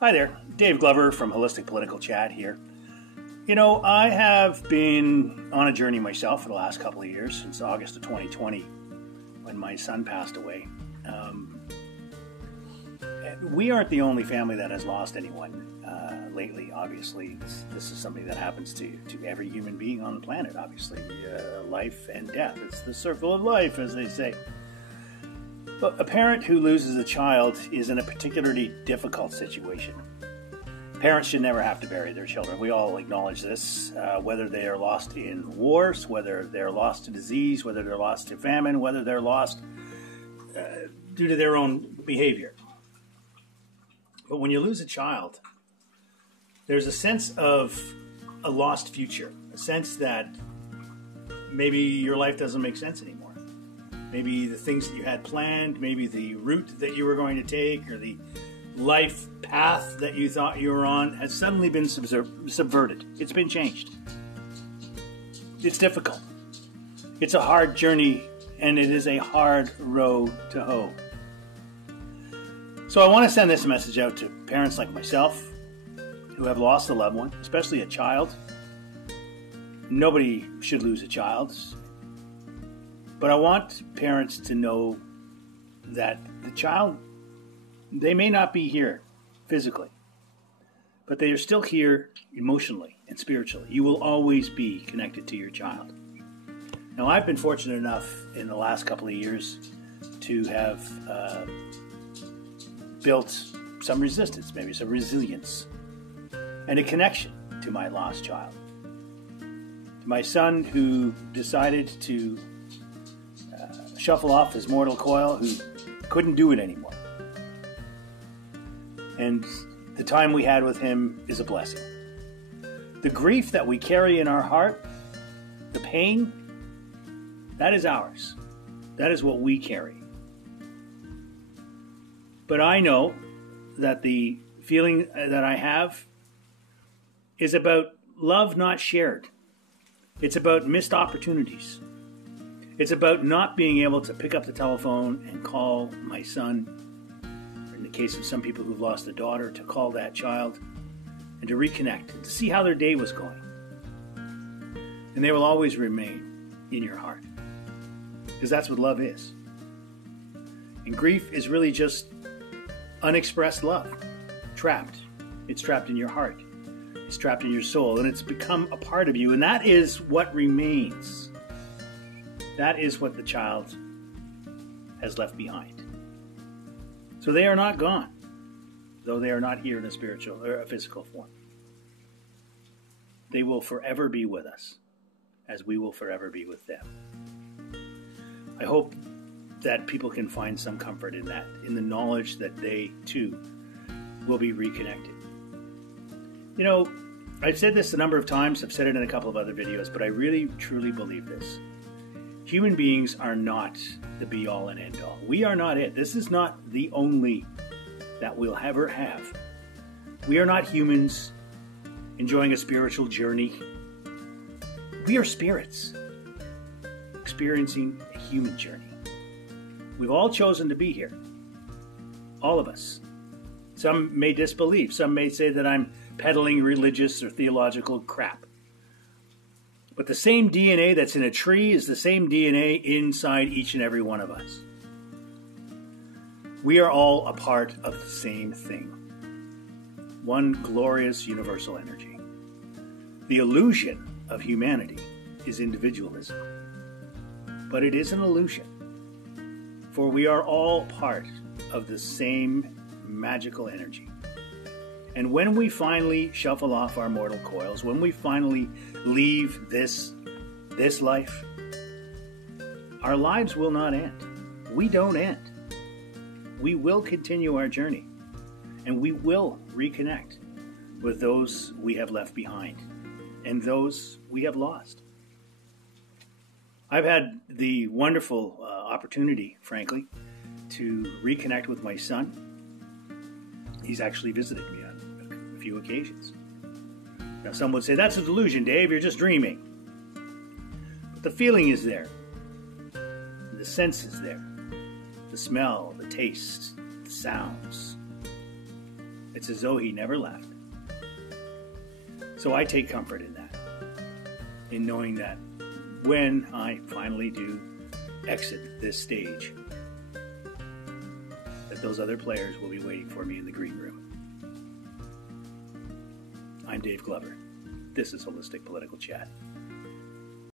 Hi there, Dave Glover from Holistic Political Chat here. You know, I have been on a journey myself for the last couple of years, since August of 2020, when my son passed away. We aren't the only family that has lost anyone lately, obviously. This is something that happens to every human being on the planet, obviously. Life and death. It's the circle of life, as they say. But a parent who loses a child is in a particularly difficult situation. Parents should never have to bury their children. We all acknowledge this, whether they are lost in wars, whether they're lost to disease, whether they're lost to famine, whether they're lost due to their own behavior. But when you lose a child, there's a sense of a lost future, a sense that maybe your life doesn't make sense anymore. Maybe the things that you had planned, maybe the route that you were going to take, or the life path that you thought you were on has suddenly been subverted. It's been changed. It's difficult. It's a hard journey, and it is a hard row to hoe. So I want to send this message out to parents like myself who have lost a loved one, especially a child. Nobody should lose a child. But I want parents to know that the child, they may not be here physically, but they are still here emotionally and spiritually. You will always be connected to your child. Now, I've been fortunate enough in the last couple of years to have built some resistance, maybe some resilience, and a connection to my lost child. To my son, who decided to shuffle off his mortal coil, who couldn't do it anymore. And the time we had with him is a blessing. The grief that we carry in our heart, the pain, that is ours. That is what we carry. But I know that the feeling that I have is about love not shared. It's about missed opportunities. It's about not being able to pick up the telephone and call my son, or in the case of some people who've lost a daughter, to call that child and to reconnect, to see how their day was going. And they will always remain in your heart, because that's what love is. And grief is really just unexpressed love, trapped. It's trapped in your heart. It's trapped in your soul, and it's become a part of you, and that is what remains. That is what the child has left behind. So they are not gone, though they are not here in a spiritual or a physical form. They will forever be with us, as we will forever be with them. I hope that people can find some comfort in that, in the knowledge that they too will be reconnected. You know, I've said this a number of times, I've said it in a couple of other videos, but I really, truly believe this. Human beings are not the be-all and end-all. We are not it. This is not the only that we'll ever have. We are not humans enjoying a spiritual journey. We are spirits experiencing a human journey. We've all chosen to be here. All of us. Some may disbelieve. Some may say that I'm peddling religious or theological crap. But the same DNA that's in a tree is the same DNA inside each and every one of us. We are all a part of the same thing. One glorious universal energy. The illusion of humanity is individualism. But it is an illusion. For we are all part of the same magical energy. And when we finally shuffle off our mortal coils, when we finally leave this life, our lives will not end. We don't end. We will continue our journey, and we will reconnect with those we have left behind and those we have lost. I've had the wonderful opportunity, frankly, to reconnect with my son. He's actually visited me on a few occasions. Now, some would say, that's a delusion, Dave, you're just dreaming. But the feeling is there. The sense is there. The smell, the taste, the sounds. It's as though he never left. So I take comfort in that, in knowing that when I finally do exit this stage, that those other players will be waiting for me in the green room. I'm Dave Glover. This is Holistic Political Chat.